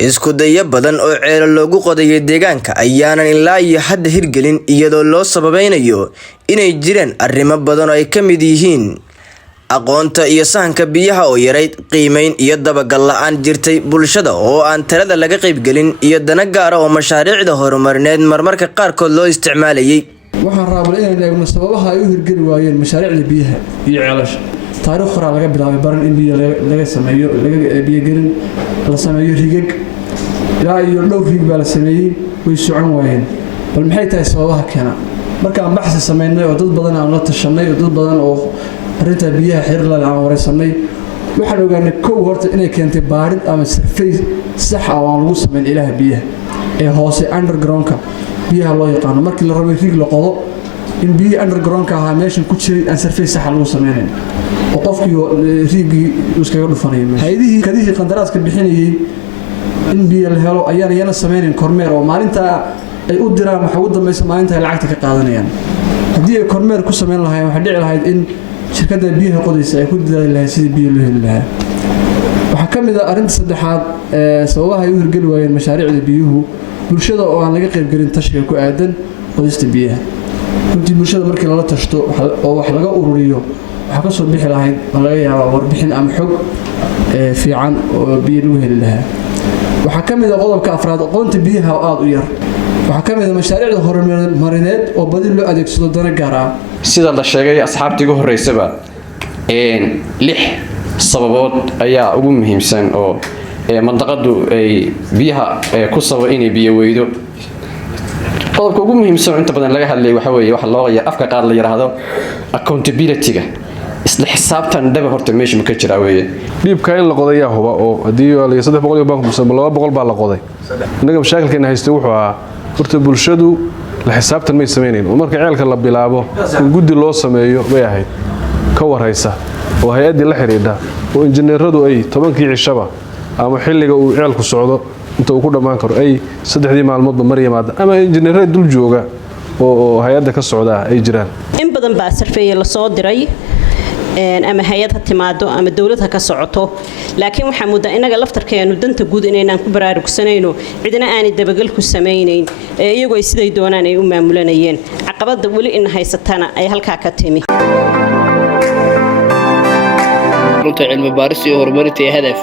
isku daya badan oo ceelo loogu qodayo deegaanka ayaanan ilaa iyo hadda hirgelin iyadoo loo sabaynayo inay jiraan arrimo badan oo ay ka mid yihiin aqoonta iyo sahanka biyaha oo yareyd qiimeyn iyo dabagal la'aan jirtay bulshada oo aan talada laga qayb gelin iyo dana gaar ah oo mashaariicda horumarineed marmarka qaarkood loo isticmaalayay waxaan rabaa inaan eegno sababaha ay u hirgeli waayeen mashaariicda biyaha iyo ceelasha taariikh hore laga bilaabay baran in biyo laga sameeyo biyo gelin la sameeyo rigag ilaa iyo dhowr rig baa la sameeyay way socon waayeen bal maxay tahay sababaha keena markaan baxsi sameynay oo dad badan aan la tashanay oo dad badan oo arinta biyaha xiriir la aan wareysanay waxaan ogaanay kow horta inay keentay baarid ama surface sax ah oo aan lagu sameyn ilaha biyaha ee hoose underground-ka biyaha loo yaqaan markii la rabo rig la qodo in biyaha underground-ka ah meeshan ku jiray aan surface sax lagu sameeyay oo qofkii rigii iskaga dhufanay hay'adihii kadii qandaraaska bixinayay in biyo la helo ayaan sameeyeen kormeer oo maalinta ay u diraan waxa ugu dambeeyay maalinta ay lacagta ka qaadanayaan hadii ay kormeer ku sameyn lahaayeen waxa dhici lahayd in shirkadda biyaha qodaysa ay ku dadaali lahayd sidii biyo loo heli lahaa waxa kamid ah arinta saddexaad sababaha ay u hirgeli waayeen mashaariicda biyuhu bulshada oo aan laga qayb gelin tashiga ku aadan qodista biyaha intii bulshada markii la tashto oo wax laga ururiyo waxa ka soo bixi lahayd laga yaabo warbixin ama xog fiican oo biyo lagu heli lahaa waxa kamid ah qodobka afraad aqoonta biyaha oo aad u yar waxa kamid ah mashaariicda horumarineed oo badi loo adeegsado dana gaar ah sida la sheegay asxaabtii ugu horeysaba 6 sababood ayaa ugu muhiimsan oo mandaqadu ay biyaha ku sabab inay biyo weydo qodobka ugu muhiimsan inta badan laga hadlay waxa weeye waxa loo afka qaad la yiraahdo accountability-ga isla xisaabtan daba horta meesha ma ka jira weeye dhibka in la qodayaa huba oo hadii la 300 baan ku sabab 200 baa la qoday inaga mashaakilkeena haysto wuxuu ahaa horta bulshadu la xisaabtan may sameeyeen oo marka ceelka la bilaabo in gudi loo sameeyo bay ahayd ka waraysa oo hay'adii la xiriirda oo injineeradu ay 10kii cishaba ama xilliga uu ceelku socdo inta uu ku dhamaan karo ay 3 maalmoodba mariyamaad ama injineerada dul jooga oo hay'adda ka socda ay jiraan in badan baa sarfeeye la soo diray ama hay'ad ha timaado ama dawlad ha ka socoto laakiin waxa muddo inaga laftarkeenu danta guud inaan ku baraarugsanayno cidina aan dabagal ku sameeyeen iyagoo siday doonaan ay u maamulanayeen caqabada wali in haysatana ay halka ka timi runta cilmi baaris iyo horumarinta hadaf